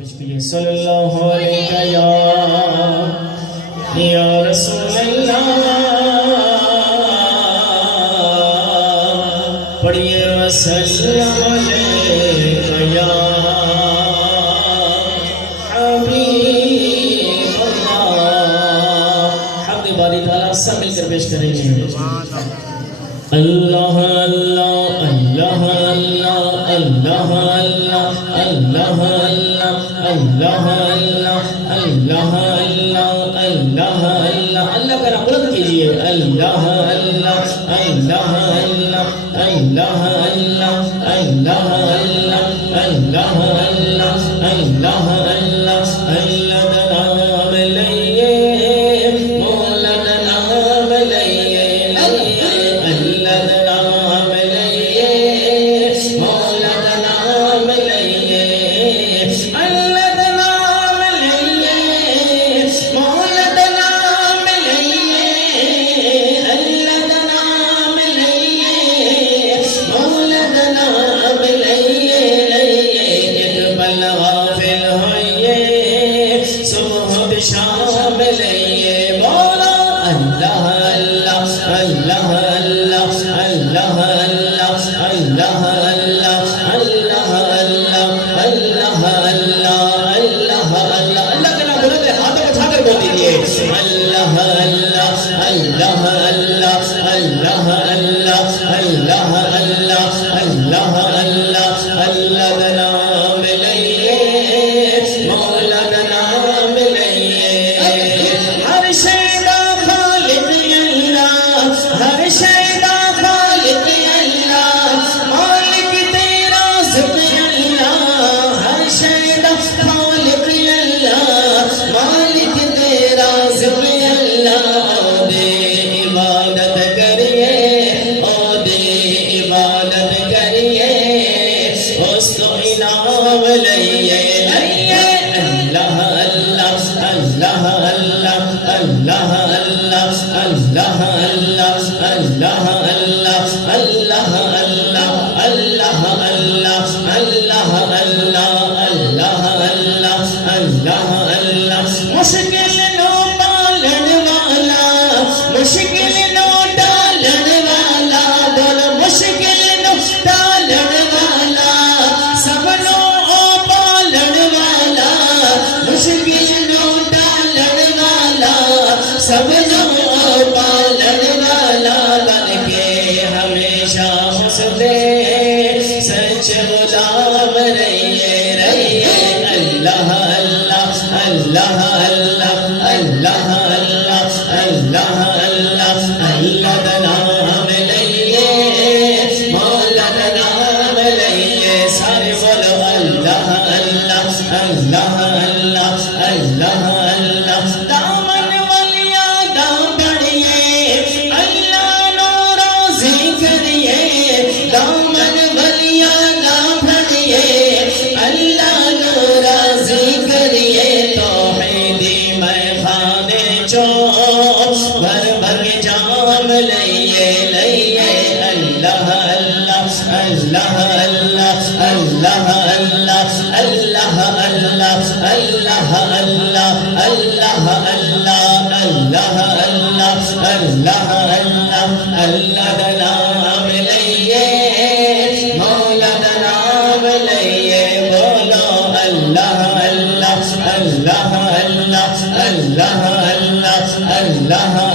پیش کیجئے صلی اللہ علیہ یا رسول اللہ پڑھئے وسلم علیہ یا حبیب اللہ حمد باری تعالیٰ سب مل کر پیش کریں گے اللہ اللہ اللہ اللہ اللہ اللہ اللہ اللہ اللہ اللہ اللہ اللہ اللہ کا نام بلند کیجئے اللہ اللہ اللہ اللہ اللہ اللہ اللہ اللہ اللہ اللہ اللہ اللہ اللہ نام لئیے مولا نام لئیے اللہ